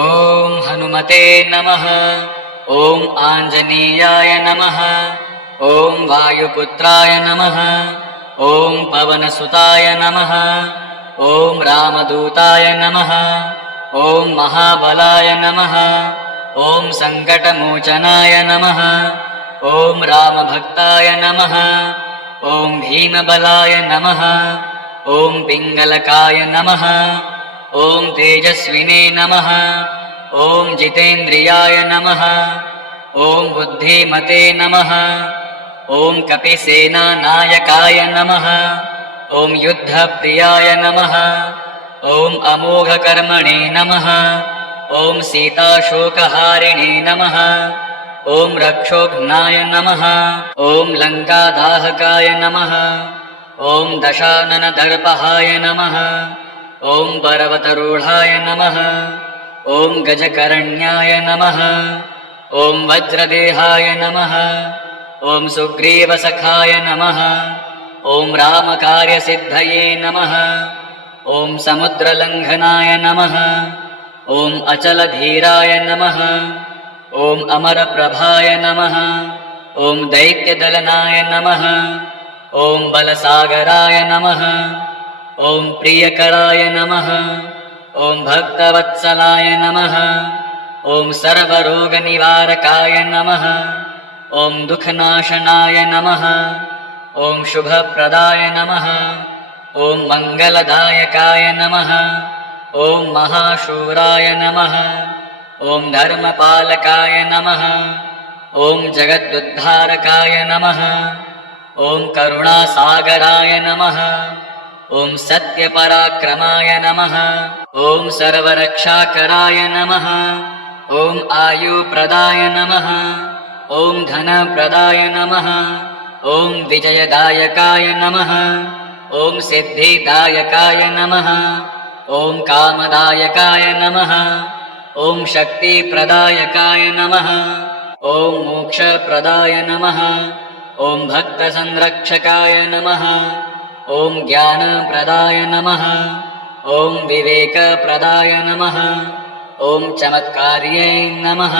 ॐ हनुमते नमः। ॐ आञ्जनेयाय नमः। ॐ वायुपुत्राय नमः। ॐ पवनसुताय नमः। ॐ रामदूताय नमः। ॐ महाबलाय नमः। ॐ सङ्कटमोचनाय नमः। ॐ रामभक्ताय नमः। ॐ भीमबलाय नमः। ॐ पिङ्गलकाय नमः। ॐ तेजस्विने नमः। ॐ जितेन्द्रियाय नमः। ॐ बुद्धिमते नमः। ॐ कपिसेनानायकाय नमः। ॐ युद्धप्रियाय नमः। ॐ अमोघकर्मणे नमः। ॐ सीताशोकहारिणे नमः। ॐ रक्षोघ्नाय नमः। ॐ लङ्कादाहकाय नमः। ॐ दशाननदर्पहाय नमः। ॐ पर्वतरूढाय नमः। ॐ गजकर्ण्याय नमः। ॐ वज्रदेहाय नमः। ॐ सुग्रीवसखाय नमः। ॐ रामकार्यसिद्धये नमः। ॐ समुद्रलङ्घनाय नमः। ॐ अचलधीराय नमः। ॐ अमरप्रभाय नमः। ॐ दैत्यदलनाय नमः। ॐ बलसागराय नमः। ॐ प्रियकराय नमः। ॐ भक्तवत्सलाय नमः। ॐ सर्वरोगनिवारकाय नमः। ॐ दुःखनाशनाय नमः। ॐ शुभप्रदाय नमः। ॐ मङ्गलदायकाय नमः। ॐ महाशूराय नमः। ॐ धर्मपालकाय नमः। ॐ जगदुद्धारकाय नमः। ॐ करुणासागराय नमः। ॐ सत्यपराक्रमाय नमः। ॐ सर्वरक्षाकराय नमः। ॐ आयुप्रदाय नमः। ॐ धनप्रदाय नमः। ॐ विजयदायकाय नमः। ॐ सिद्धिदायकाय नमः। ॐ कामदायकाय नमः। ॐ शक्तिप्रदायकाय नमः। ॐ मोक्षप्रदाय नमः। ॐ भक्तसंरक्षकाय नमः। ॐ ज्ञानप्रदाय नमः। ॐ विवेकप्रदाय नमः। ॐ चमत्कार्यै नमः।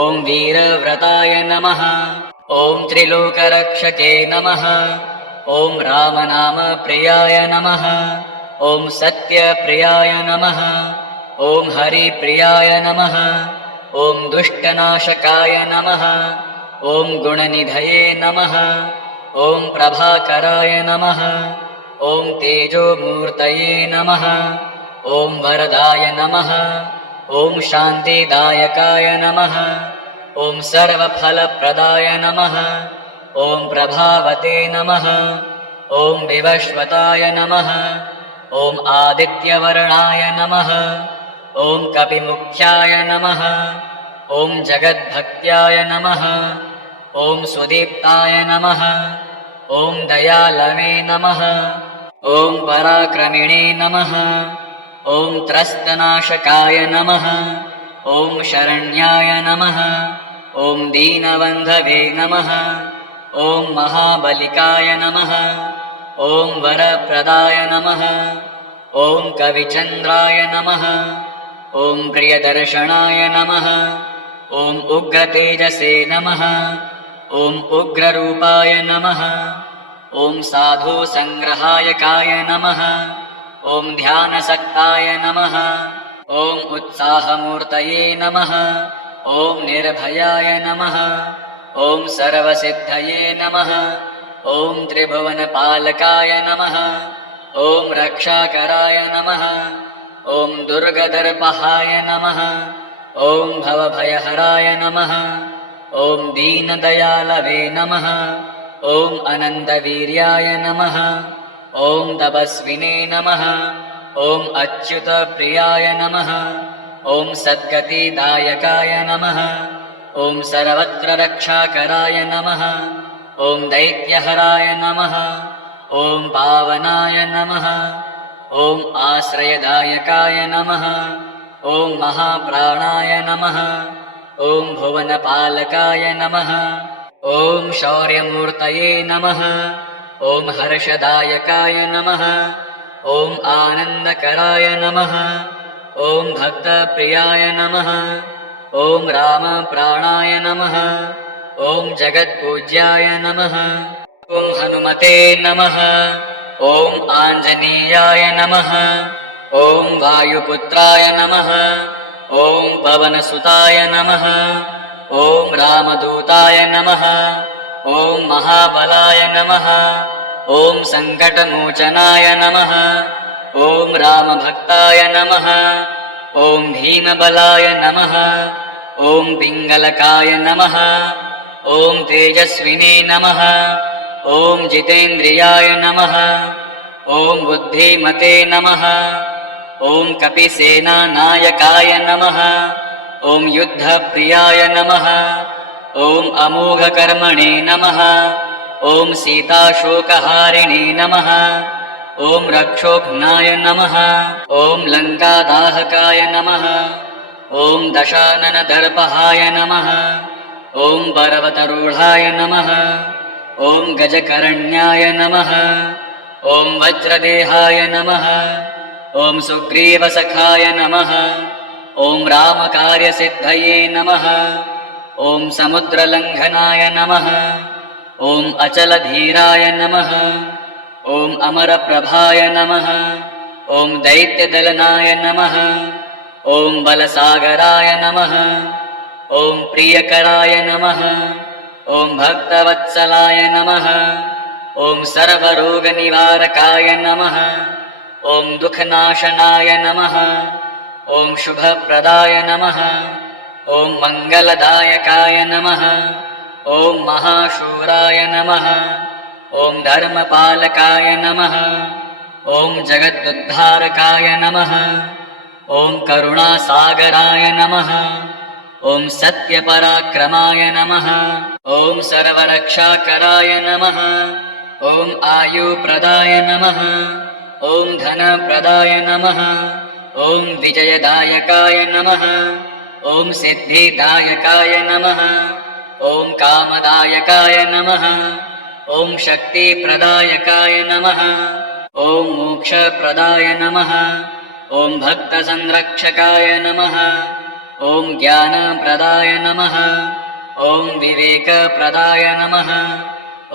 ॐ वीरव्रताय नमः। ॐ त्रिलोकरक्षके नमः। ॐ रामनामप्रियाय नमः। ॐ सत्यप्रियाय नमः। ॐ हरिप्रियाय नमः। ॐ दुष्टनाशकाय नमः। ॐ गुणनिधये नमः। ॐ प्रभाकराय नमः। ॐ तेजोमूर्तये नमः। ॐ वरदाय नमः। ॐ शान्तिदायकाय नमः। ॐ सर्वफलप्रदाय नमः। ॐ प्रभावते नमः। ॐ विवस्वताय नमः। ॐ आदित्यवर्णाय नमः। ॐ कपिमुख्याय नमः। ॐ जगद्भक्त्याय नमः। ॐ सुदीप्ताय नमः। ॐ दयालवे नमः। ॐ पराक्रमिणे नमः। ॐ त्रस्तनाशकाय नमः। ॐ शरण्याय नमः। ॐ दीनबन्धवे नमः। ॐ महाबलिकाय नमः। ॐ वरप्रदाय नमः। ॐ कविचन्द्राय नमः। ॐ प्रियदर्शनाय नमः। ॐ उग्रतेजसे नमः। ॐ उग्ररूपाय नमः। ॐ साधुसङ्ग्रहायकाय नमः। ॐ ध्यानसक्ताय नमः। ॐ उत्साहमूर्तये नमः। ॐ निर्भयाय नमः। ॐ सर्वसिद्धये नमः। ॐ त्रिभुवनपालकाय नमः। ॐ रक्षाकराय नमः। ॐ दुर्गदर्पहाय नमः। ॐ भवभयहराय नमः। ॐ दीनदयालवे नमः। ॐ अनन्तवीर्याय नमः। ॐ तपस्विने नमः। ॐ अच्युतप्रियाय नमः। ॐ सद्गतिदायकाय नमः। ॐ सर्वत्र रक्षाकराय नमः। ॐ दैत्यहराय नमः। ॐ पावनाय नमः। ॐ आश्रयदायकाय नमः। ॐ महाप्राणाय नमः। ॐ भुवनपालकाय नमः। ॐ शौर्यमूर्तये नमः। ॐ हर्षदायकाय नमः। ॐ आनन्दकराय नमः। ॐ भक्तप्रियाय नमः। ॐ रामप्राणाय नमः। ॐ जगत्पूज्याय नमः। ॐ हनुमते नमः। ॐ आञ्जनेयाय नमः। ॐ वायुपुत्राय नमः। ॐ पवनसुताय नमः। ॐ रामदूताय नमः। ॐ महाबलाय नमः। ॐ सङ्कटमोचनाय नमः। ॐ रामभक्ताय नमः। ॐ भीमबलाय नमः। ॐ पिङ्गलकाय नमः। ॐ तेजस्विने नमः। ॐ जितेन्द्रियाय नमः। ॐ बुद्धिमते नमः। ॐ कपिसेनानायकाय नमः। ॐ युद्धप्रियाय नमः। ॐ अमोघकर्मणे नमः। ॐ सीताशोकहारिणे नमः। ॐ रक्षोघ्नाय नमः। ॐ लङ्कादाहकाय नमः। ॐ दशाननदर्पहाय नमः। ॐ पर्वतरूढाय नमः। ॐ गजकर्ण्याय नमः। ॐ वज्रदेहाय नमः। ॐ सुग्रीवसखाय नमः। ॐ रामकार्यसिद्धये नमः। ॐ समुद्रलङ्घनाय नमः। ॐ अचलधीराय नमः। ॐ अमरप्रभाय नमः। ॐ दैत्यदलनाय नमः। ॐ बलसागराय नमः। ॐ प्रियकराय नमः। ॐ भक्तवत्सलाय नमः। ॐ सर्वरोगनिवारकाय नमः। ॐ दुःखनाशनाय नमः। ॐ शुभप्रदाय नमः। ॐ मङ्गलदायकाय नमः। ॐ महाशूराय नमः। ॐ धर्मपालकाय नमः। ॐ जगदुद्धारकाय नमः। ॐ करुणासागराय नमः। ॐ सत्यपराक्रमाय नमः। ॐ सर्वरक्षाकराय नमः। ॐ आयुप्रदाय नमः। ॐ धनप्रदाय नमः। ॐ विजयदायकाय नमः। ॐ सिद्धिदायकाय नमः। ॐ कामदायकाय नमः। ॐ शक्तिप्रदायकाय नमः। ॐ मोक्षप्रदाय नमः। ॐ भक्तसंरक्षकाय नमः। ॐ ज्ञानप्रदाय नमः। ॐ विवेकप्रदाय नमः।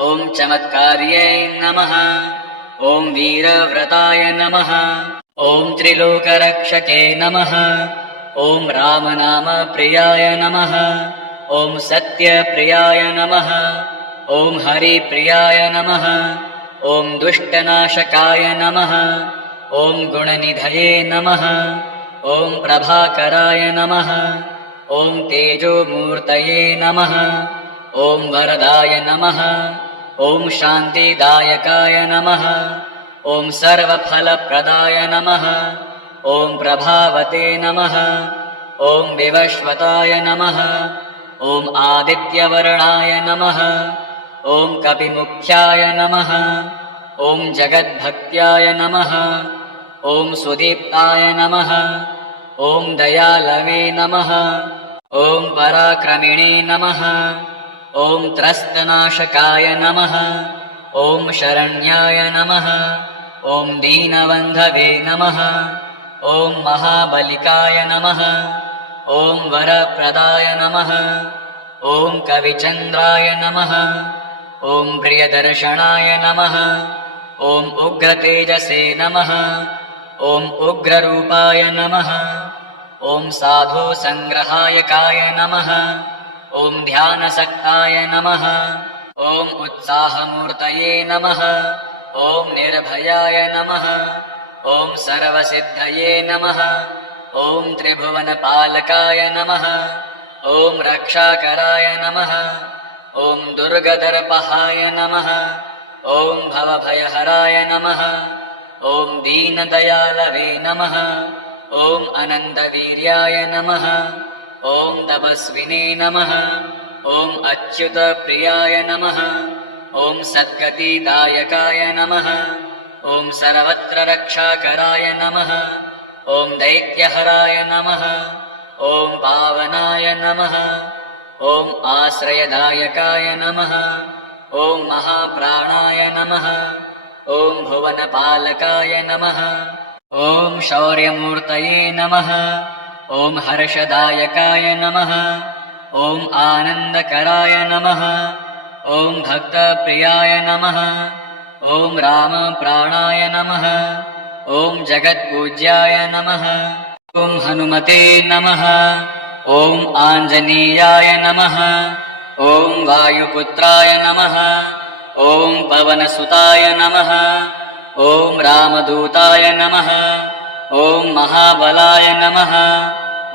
ॐ चमत्कार्यै नमः। ॐ वीरव्रताय नमः। ॐ त्रिलोकरक्षके नमः। ॐ रामनामप्रियाय नमः। ॐ सत्यप्रियाय नमः। ॐ हरिप्रियाय नमः। ॐ दुष्टनाशकाय नमः। ॐ गुणनिधये नमः। ॐ प्रभाकराय नमः। ॐ तेजोमूर्तये नमः। ॐ वरदाय नमः। ॐ शान्तिदायकाय नमः। ॐ सर्वफलप्रदाय नमः। ॐ प्रभावते नमः। ॐ विवस्वताय नमः। ॐ आदित्यवर्णाय नमः। ॐ कपिमुख्याय नमः। ॐ जगद्भक्त्याय नमः। ॐ सुदीप्ताय नमः। ॐ दयालवे नमः। ॐ पराक्रमिणे नमः। ॐ त्रस्तनाशकाय नमः। ॐ शरण्याय नमः। ॐ दीनबन्धवे नमः। ॐ महाबलिकाय नमः। ॐ वरप्रदाय नमः। ॐ कविचन्द्राय नमः। ॐ प्रियदर्शनाय नमः। ॐ उग्रतेजसे नमः। ॐ उग्ररूपाय नमः। ॐ साधुसङ्ग्रहायकाय नमः। ॐ ध्यानसक्ताय नमः। ॐ उत्साहमूर्तये नमः। ॐ निर्भयाय नमः। ॐ सर्वसिद्धये नमः। ॐ त्रिभुवनपालकाय नमः। ॐ रक्षाकराय नमः। ॐ दुर्गदर्पहाय नमः। ॐ भवभयहराय नमः। ॐ दीनदयालवे नमः। ॐ अनन्तवीर्याय नमः। ॐ तपस्विने नमः। ॐ अच्युतप्रियाय नमः। ॐ सद्गतिदायकाय नमः। ॐ सर्वत्र रक्षाकराय नमः। ॐ दैत्यहराय नमः। ॐ पावनाय नमः। ॐ आश्रयदायकाय नमः। ॐ महाप्राणाय नमः। ॐ भुवनपालकाय नमः। ॐ शौर्यमूर्तये नमः। ॐ हर्षदायकाय नमः। ॐ आनन्दकराय नमः। ॐ भक्तप्रियाय नमः। ॐ रामप्राणाय नमः। ॐ जगत्पूज्याय नमः। ॐ हनुमते नमः। ॐ आञ्जनेयाय नमः। ॐ वायुपुत्राय नमः। ॐ पवनसुताय नमः। ॐ रामदूताय नमः। ॐ महाबलाय नमः।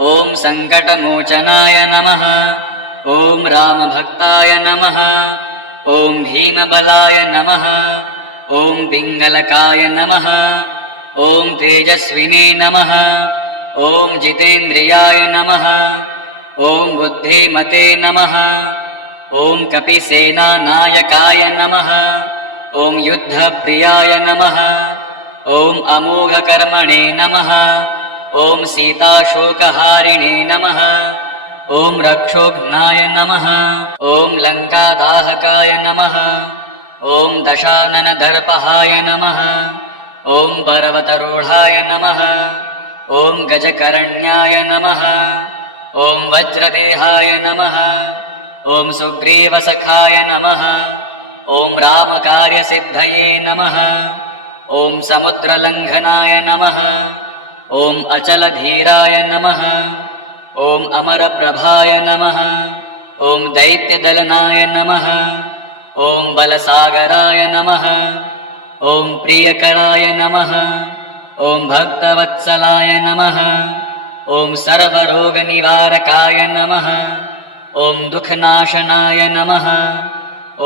ॐ सङ्कटमोचनाय नमः। ॐ रामभक्ताय नमः। ॐ भीमबलाय नमः। ॐ पिङ्गलकाय नमः। ॐ तेजस्विने नमः। ॐ जितेन्द्रियाय नमः। ॐ बुद्धिमते नमः। ॐ कपिसेनानायकाय नमः। ॐ युद्धप्रियाय नमः। ॐ अमोघकर्मणे नमः। ॐ सीताशोकहारिणे नमः। ॐ रक्षोघ्नाय नमः। ॐ लङ्कादाहकाय नमः। ॐ दशाननदर्पहाय नमः। ॐ पर्वतरूढाय नमः। ॐ गजकर्ण्याय नमः। ॐ वज्रदेहाय नमः। ॐ सुग्रीवसखाय नमः। ॐ रामकार्यसिद्धये नमः। ॐ समुद्रलङ्घनाय नमः। ॐ अचलधीराय नमः। ॐ अमरप्रभाय नमः। ॐ दैत्यदलनाय नमः। ॐ बलसागराय नमः। ॐ प्रियकराय नमः। ॐ भक्तवत्सलाय नमः। ॐ सर्वरोगनिवारकाय नमः। ॐ दुःखनाशनाय नमः।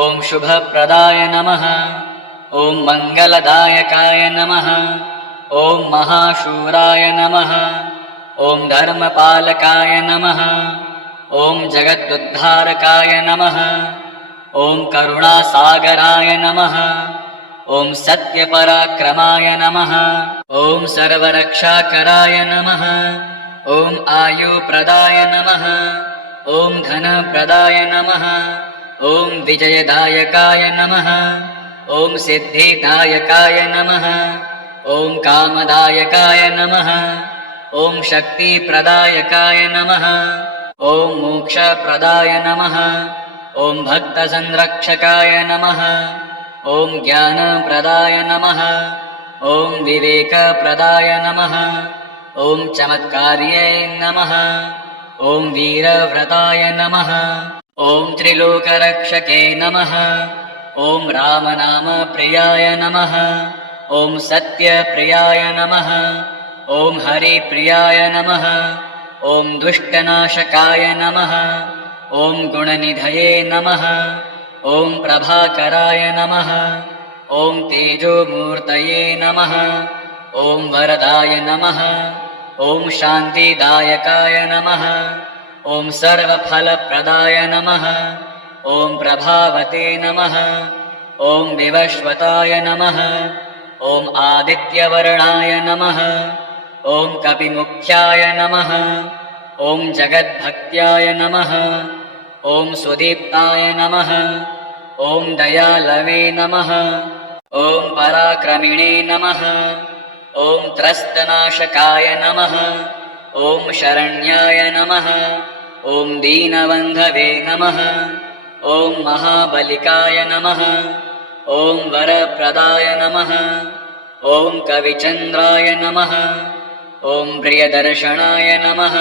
ॐ शुभप्रदाय नमः। ॐ मङ्गलदायकाय नमः। ॐ महाशूराय नमः। ॐ धर्मपालकाय नमः। ॐ जगदुद्धारकाय नमः। ॐ करुणासागराय नमः। ॐ सत्यपराक्रमाय नमः। ॐ सर्वरक्षाकराय नमः। ॐ आयुप्रदाय नमः। ॐ धनप्रदाय नमः। ॐ विजयदायकाय नमः। ॐ सिद्धिदायकाय नमः। ॐ कामदायकाय नमः। ॐ शक्तिप्रदायकाय नमः। ॐ मोक्षप्रदाय नमः। ॐ भक्तसंरक्षकाय नमः। ॐ ज्ञानप्रदाय नमः। ॐ विवेकप्रदाय नमः। ॐ चमत्कार्यै नमः। ॐ वीरव्रताय नमः। ॐ त्रिलोकरक्षके नमः। ॐ रामनामप्रियाय नमः। ॐ सत्यप्रियाय नमः। ॐ हरिप्रियाय नमः। ॐ दुष्टनाशकाय नमः। ॐ गुणनिधये नमः। ॐ प्रभाकराय नमः। ॐ तेजोमूर्तये नमः। ॐ वरदाय नमः। ॐ शान्तिदायकाय नमः। ॐ सर्वफलप्रदाय नमः। ॐ प्रभावते नमः। ॐ विवस्वताय नमः। ॐ आदित्यवर्णाय नमः। ॐ कपिमुख्याय नमः। ॐ जगद्भक्त्याय नमः। ॐ सुदीप्ताय नमः। ॐ दयालवे नमः। ॐ पराक्रमिणे नमः। ॐ त्रस्तनाशकाय नमः। ॐ शरण्याय नमः। ॐ दीनबन्धवे नमः। ॐ महाबलिकाय नमः। ॐ वरप्रदाय नमः। ॐ कविचन्द्राय नमः। ॐ प्रियदर्शनाय नमः।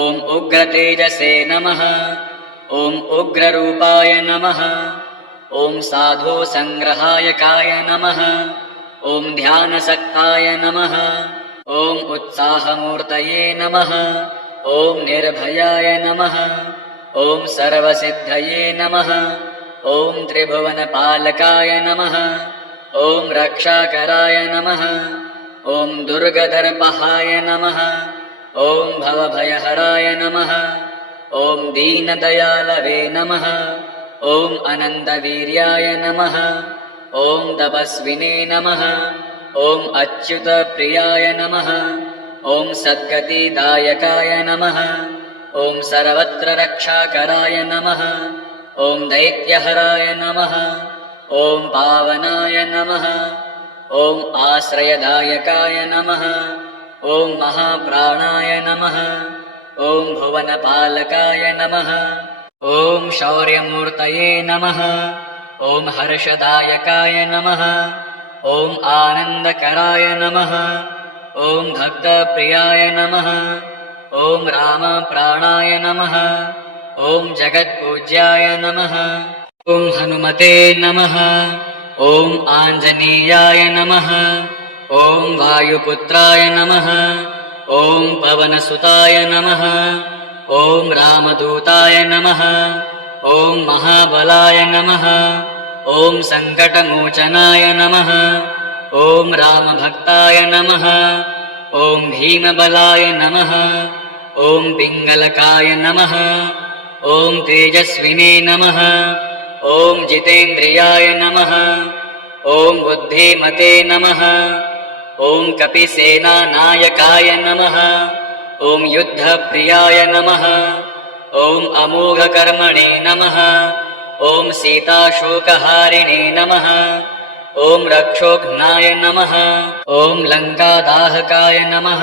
ॐ उग्रतेजसे नमः। ॐ उग्ररूपाय नमः। ॐ साधुसङ्ग्रहायकाय नमः। ॐ ध्यानसक्ताय नमः। ॐ उत्साहमूर्तये नमः। ॐ निर्भयाय नमः। ॐ सर्वसिद्धये नमः। ॐ त्रिभुवनपालकाय नमः। ॐ रक्षाकराय नमः। ॐ दुर्गदर्पहाय नमः। ॐ भवभयहराय नमः। ॐ दीनदयालवे नमः। ॐ अनन्तवीर्याय नमः। ॐ तपस्विने नमः। ॐ अच्युतप्रियाय नमः। ॐ सद्गतिदायकाय नमः। ॐ सर्वत्र रक्षाकराय नमः। ॐ दैत्यहराय नमः। ॐ पावनाय नमः। ॐ आश्रयदायकाय नमः। ॐ महाप्राणाय नमः। ॐ भुवनपालकाय नमः। ॐ शौर्यमूर्तये नमः। ॐ हर्षदायकाय नमः। ॐ आनन्दकराय नमः। ॐ भक्तप्रियाय नमः। ॐ रामप्राणाय नमः। ॐ जगत्पूज्याय नमः। ॐ हनुमते नमः। ॐ आञ्जनेयाय नमः। ॐ वायुपुत्राय नमः। ॐ पवनसुताय नमः। ॐ रामदूताय नमः। ॐ महाबलाय नमः। ॐ सङ्कटमोचनाय नमः। ॐ रामभक्ताय नमः। ॐ भीमबलाय नमः। ॐ पिङ्गलकाय नमः। ॐ तेजस्विने नमः। ॐ जितेन्द्रियाय नमः। ॐ बुद्धिमते नमः। ॐ कपिसेनानायकाय नमः। ॐ युद्धप्रियाय नमः। ॐ अमोघकर्मणे नमः। ॐ सीताशोकहारिणे नमः। ॐ रक्षोघ्नाय नमः। ॐ लङ्कादाहकाय नमः।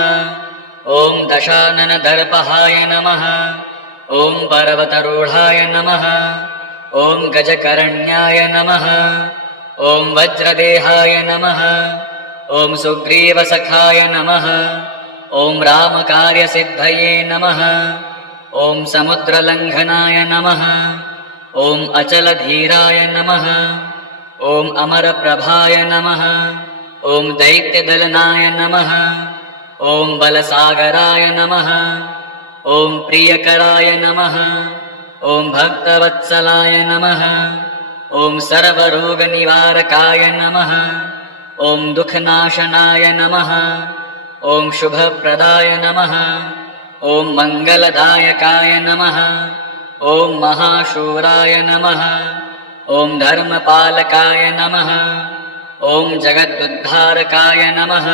ॐ दशाननदर्पहाय नमः। ॐ पर्वतरूढाय नमः। ॐ गजकर्ण्याय नमः। ॐ वज्रदेहाय नमः। ॐ सुग्रीवसखाय नमः। ॐ रामकार्यसिद्धये नमः। ॐ समुद्रलङ्घनाय नमः। ॐ अचलधीराय नमः। ॐ अमरप्रभाय नमः। ॐ दैत्यदलनाय नमः। ॐ बलसागराय नमः। ॐ प्रियकराय नमः। ॐ भक्तवत्सलाय नमः। ॐ सर्वरोगनिवारकाय नमः। ॐ दुःखनाशनाय नमः। ॐ शुभप्रदाय नमः। ॐ मङ्गलदायकाय नमः। ॐ महाशूराय नमः। ॐ धर्मपालकाय नमः। ॐ जगदुद्धारकाय नमः।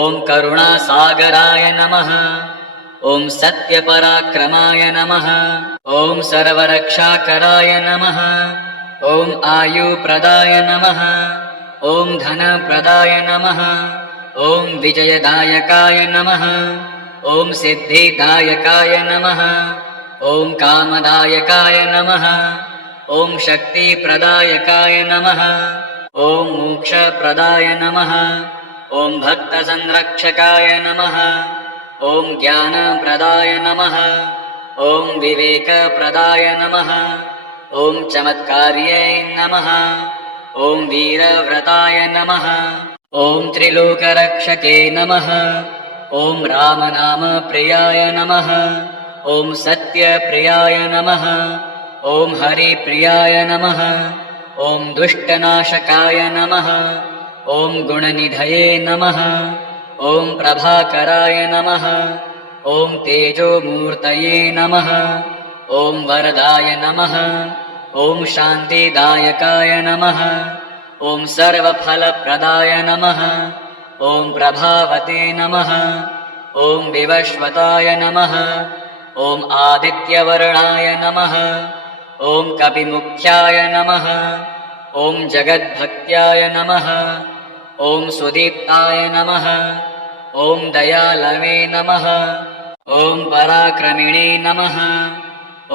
ॐ करुणासागराय नमः। ॐ सत्यपराक्रमाय नमः। ॐ सर्वरक्षाकराय नमः। ॐ आयुप्रदाय नमः। ॐ धनप्रदाय नमः। ॐ विजयदायकाय नमः। ॐ सिद्धिदायकाय नमः। ॐ कामदायकाय नमः। ॐ शक्तिप्रदायकाय नमः। ॐ मोक्षप्रदाय नमः। ॐ भक्तसंरक्षकाय नमः। ॐ ज्ञानप्रदाय नमः। ॐ विवेकप्रदाय नमः। ॐ चमत्कार्यै नमः। ॐ वीरव्रताय नमः। ॐ त्रिलोकरक्षके नमः। ॐ रामनामप्रियाय नमः। ॐ सत्यप्रियाय नमः। ॐ हरिप्रियाय नमः। ॐ दुष्टनाशकाय नमः। ॐ गुणनिधये नमः। ॐ प्रभाकराय नमः। ॐ तेजोमूर्तये नमः। ॐ वरदाय नमः। ॐ शान्तिदायकाय नमः। ॐ सर्वफलप्रदाय नमः। ॐ प्रभावते नमः। ॐ विवस्वताय नमः। ॐ आदित्यवर्णाय नमः। ॐ कपिमुख्याय नमः। ॐ जगद्भक्त्याय नमः। ॐ सुदीप्ताय नमः। ॐ दयालवे नमः। ॐ पराक्रमिणे नमः।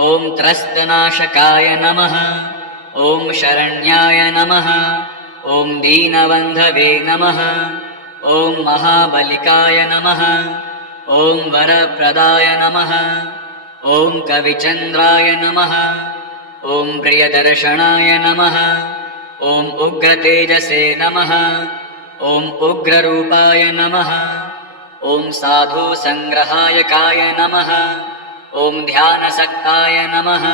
ॐ त्रस्तनाशकाय नमः। ॐ शरण्याय नमः। ॐ दीनबन्धवे नमः। ॐ महाबलिकाय नमः। ॐ वरप्रदाय नमः। ॐ कविचन्द्राय नमः। ॐ प्रियदर्शनाय नमः। ॐ उग्रतेजसे नमः। ॐ उग्ररूपाय नमः। ॐ साधुसङ्ग्रहायकाय नमः। ॐ ध्यानसक्ताय नमः।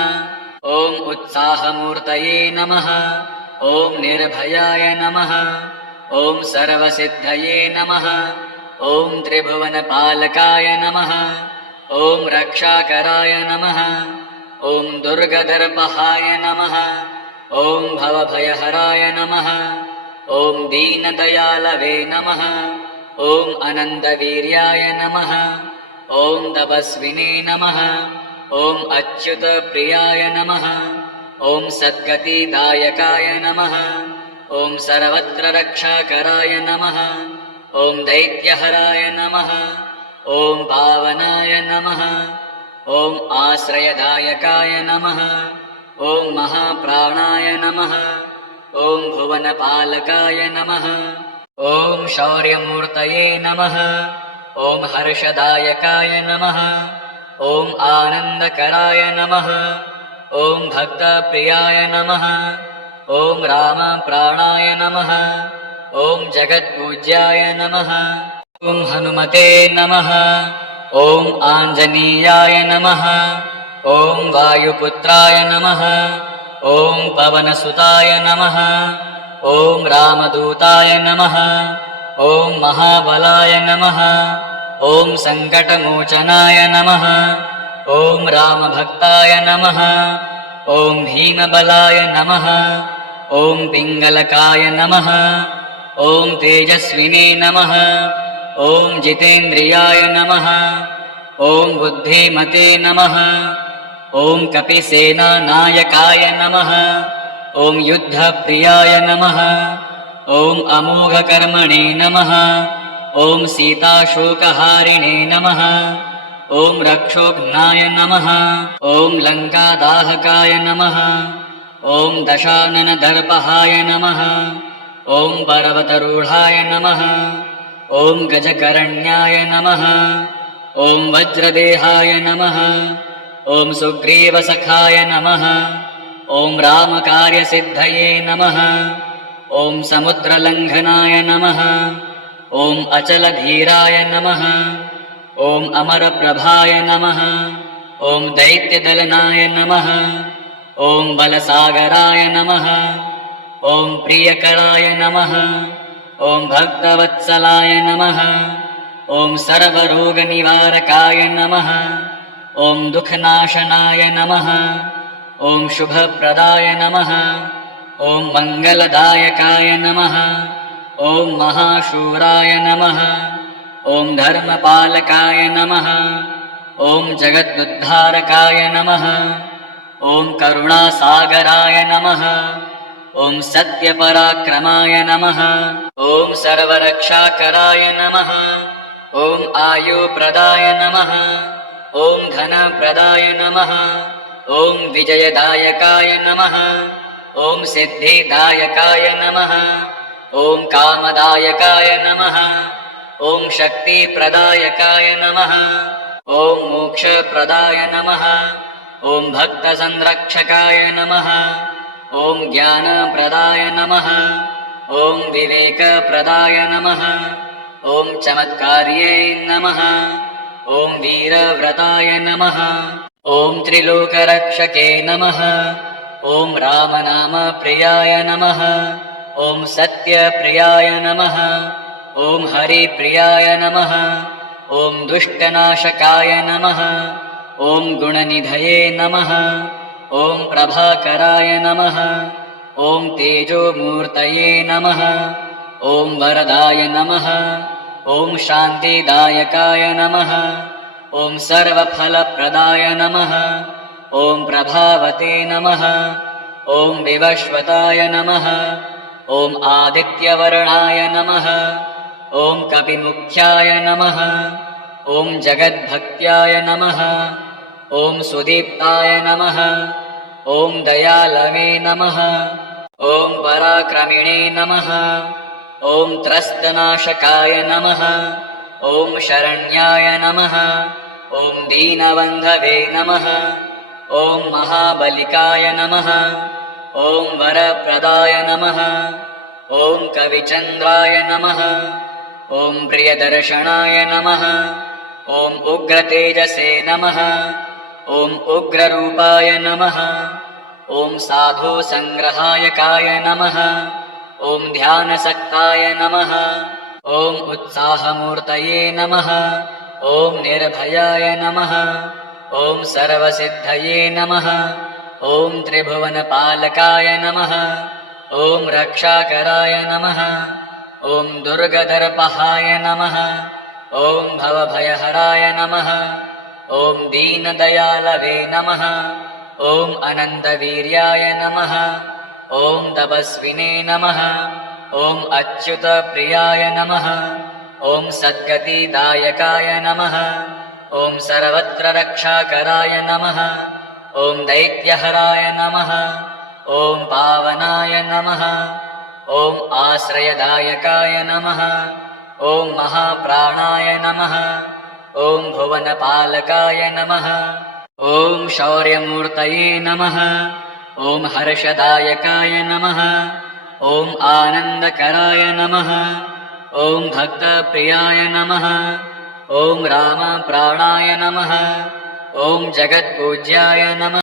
ॐ उत्साहमूर्तये नमः। ॐ निर्भयाय नमः। ॐ सर्वसिद्धये नमः। ॐ त्रिभुवनपालकाय नमः। ॐ रक्षाकराय नमः। ॐ दुर्गदर्पहाय नमः। ॐ भवभयहराय नमः। ॐ दीनदयालवे नमः। ॐ अनन्तवीर्याय नमः। ॐ तपस्विने नमः। ॐ अच्युतप्रियाय नमः। ॐ सद्गतिदायकाय नमः। ॐ सर्वत्र रक्षाकराय नमः ॐ दैत्यहराय नमः ॐ पावनाय नमः ॐ आश्रयदायकाय नमः ॐ महाप्राणाय नमः ॐ भुवनपालकाय नमः ॐ शौर्यमूर्तये नमः ॐ हर्षदायकाय नमः ॐ आनन्दकराय नमः ॐ भक्तप्रियाय नमः ॐ रामप्राणाय नमः ॐ जगत्पूज्याय नमः ॐ हनुमते नमः ॐ आञ्जनेयाय नमः ॐ वायुपुत्राय नमः ॐ पवनसुताय नमः ॐ रामदूताय नमः ॐ महाबलाय नमः ॐ सङ्कटमोचनाय नमः ॐ रामभक्ताय नमः ॐ भीमबलाय नमः ॐ पिङ्गलकाय नमः ॐ तेजस्विने नमः ॐ जितेन्द्रियाय नमः ॐ बुद्धिमते नमः ॐ कपिसेनानायकाय नमः ॐ युद्धप्रियाय नमः ॐ अमोघकर्मणे नमः ॐ सीताशोकहारिणे नमः ॐ रक्षोघ्नाय नमः ॐ लङ्कादाहकाय नमः ॐ दशाननदर्पहाय नमः ॐ पर्वतरूढाय नमः ॐ गजकरण्याय नमः ॐ वज्रदेहाय नमः ॐ सुग्रीवसखाय नमः ॐ रामकार्यसिद्धये नमः ॐ समुद्रलङ्घनाय नमः ॐ अचलधीराय नमः ॐ अमरप्रभाय नमः ॐ दैत्यदलनाय नमः ॐ बलसागराय नमः ॐ प्रियकराय नमः ॐ भक्तवत्सलाय नमः ॐ सर्वरोगनिवारकाय नमः ॐ दुःखनाशनाय नमः ॐ शुभप्रदाय नमः ॐ मङ्गलदायकाय नमः ॐ महाशूराय नमः ॐ धर्मपालकाय नमः ॐ जगदुद्धारकाय नमः ॐ करुणासागराय नमः ॐ सत्यपराक्रमाय नमः ॐ सर्वरक्षाकराय नमः ॐ आयुप्रदाय नमः ॐ धनप्रदाय नमः ॐ विजयदायकाय नमः ॐ सिद्धिदायकाय नमः ॐ कामदायकाय नमः ॐ शक्तिप्रदायकाय नमः ॐ मोक्षप्रदाय नमः ॐ भक्तसंरक्षकाय नमः ॐ ज्ञानप्रदाय नमः ॐ विवेकप्रदाय नमः ॐ चमत्कार्ये नमः ॐ वीरव्रताय नमः ॐ त्रिलोकरक्षके नमः ॐ रामनामप्रियाय नमः ॐ सत्यप्रियाय नमः ॐ हरिप्रियाय नमः ॐ दुष्टनाशकाय नमः ॐ गुणनिधये नमः ॐ प्रभाकराय नमः ॐ तेजोमूर्तये नमः ॐ वरदाय नमः ॐ शान्तिदायकाय नमः ॐ सर्वफलप्रदाय नमः ॐ प्रभावते नमः ॐ विवस्वताय नमः ॐ आदित्यवर्णाय नमः ॐ कपिमुख्याय नमः ॐ जगद्भक्त्याय नमः ॐ सुदीप्ताय नमः ॐ दयालवे नमः ॐ पराक्रमिणे नमः ॐ त्रस्तनाशकाय नमः ॐ शरण्याय नमः ॐ दीनबन्धवे नमः ॐ महाबलिकाय नमः ॐ वरप्रदाय नमः ॐ कविचन्द्राय नमः ॐ प्रियदर्शनाय नमः ॐ उग्रतेजसे नमः ॐ उग्ररूपाय नमः ॐ साधुसङ्ग्रहायकाय नमः ॐ ध्यानसक्ताय नमः ॐ उत्साहमूर्तये नमः ॐ निर्भयाय नमः ॐ सर्वसिद्धये नमः ॐ त्रिभुवनपालकाय नमः ॐ रक्षाकराय नमः ॐ दुर्गदर्पहाय नमः ॐ भवभयहराय नमः ॐ दीनदयालवे नमः ॐ अनन्तवीर्याय नमः ॐ तपस्विने नमः ॐ अच्युतप्रियाय नमः ॐ सद्गतिदायकाय नमः ॐ सर्वत्र रक्षाकराय नमः ॐ दैत्यहराय नमः ॐ पावनाय नमः ॐ आश्रयदायकाय नमः ॐ महाप्राणाय नमः ॐ भुवनपालकाय नमः ॐ शौर्यमूर्तये नमः ॐ हर्षदायकाय नमः ॐ आनन्दकराय नमः ॐ भक्तप्रियाय नमः ॐ रामप्राणाय नमः ॐ जगत्पूज्याय नमः।